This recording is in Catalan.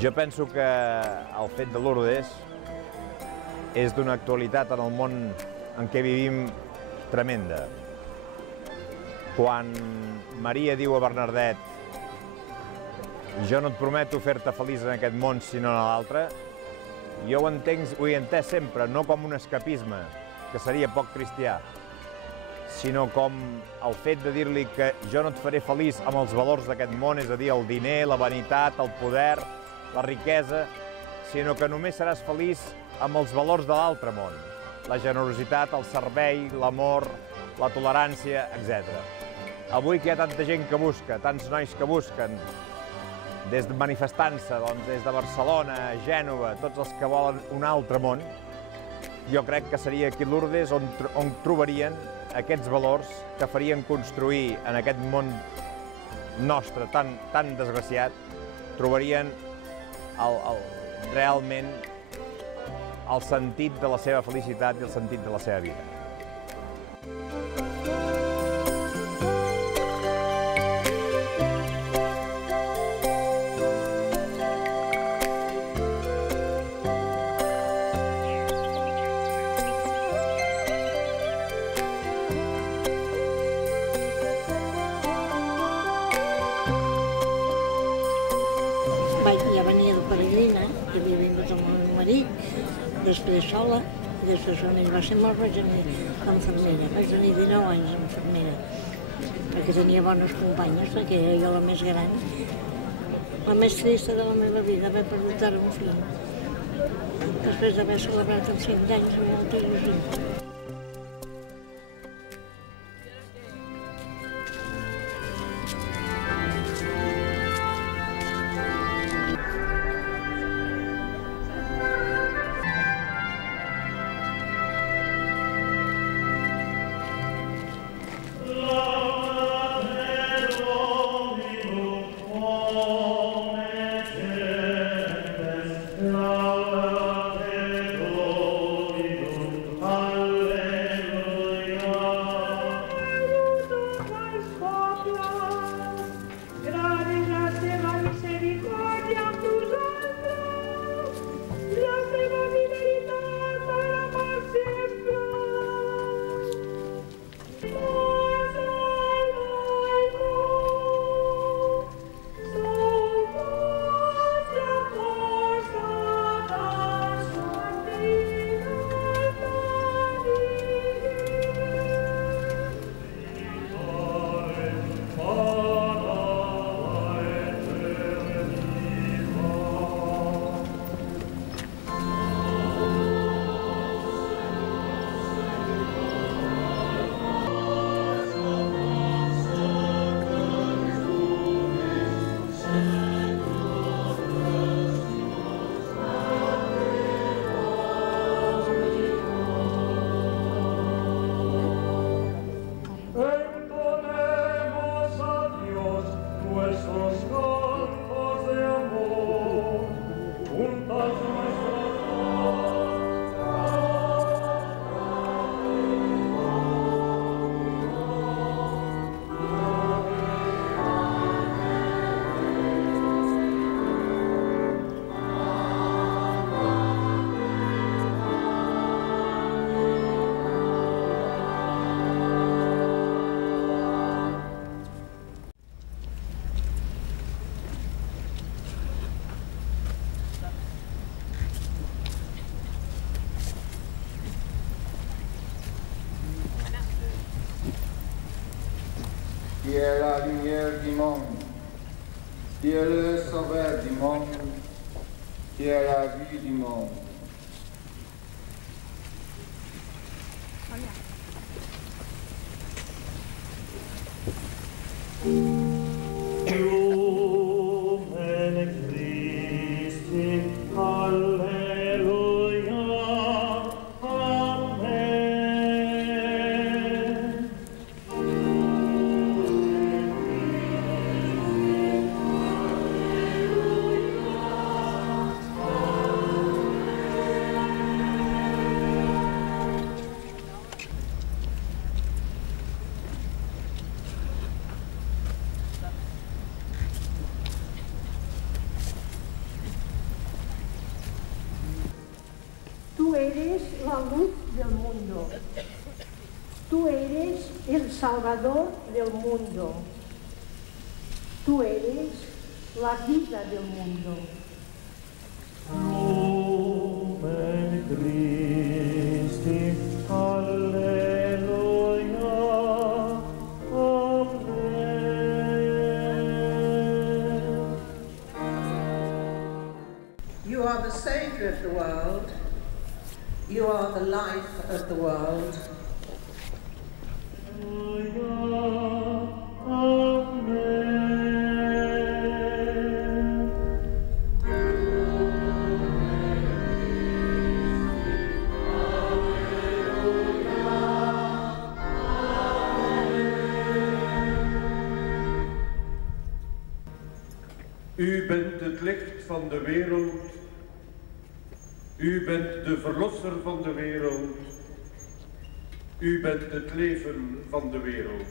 Jo penso que el fet de Lourdes és d'una actualitat en el món en què vivim tremenda. Quan Maria diu a Bernardet «Jo no et prometo fer-te feliç en aquest món sinó en l'altre», jo ho he entès sempre, no com un escapisme, que seria poc cristià, sinó com el fet de dir-li que jo no et faré feliç amb els valors d'aquest món, és a dir, el diner, la vanitat, el poder, la riquesa, sinó que només seràs feliç amb els valors de l'altre món, la generositat, el servei, l'amor, la tolerància, etc. Avui que hi ha tanta gent que busca, tants nois que busquen, des de manifestant-se, des de Barcelona, Gènova, tots els que volen un altre món, jo crec que seria aquí Lourdes on trobarien aquests valors que farien construir en aquest món nostre tan desgraciat, trobarien realment el sentit de la seva felicitat i el sentit de la seva vida. Ja venia de peregrina, que havia vingut amb el meu marit, després sola, i després quan ell va ser mort vaig venir d'infermera. Vaig venir 19 anys d'infermera, perquè tenia bones companyes, perquè era jo la més gran. La més trista de la meva vida, haver perdut ara un fill. Després d'haver celebrat els 5 anys amb molta il·lusió. qui est la lumière du monde, qui est le sauveur du monde, qui est la vie du monde. eres la luz del mundo. Tú eres el Salvador del mundo. Tú eres la vida del mundo. Lumen Christi, Alleluia, Amen. You are the Saviour of the world. You are the life of the world. U bent het licht van de wereld. U bent de verlosser van de wereld. U bent het leven van de wereld.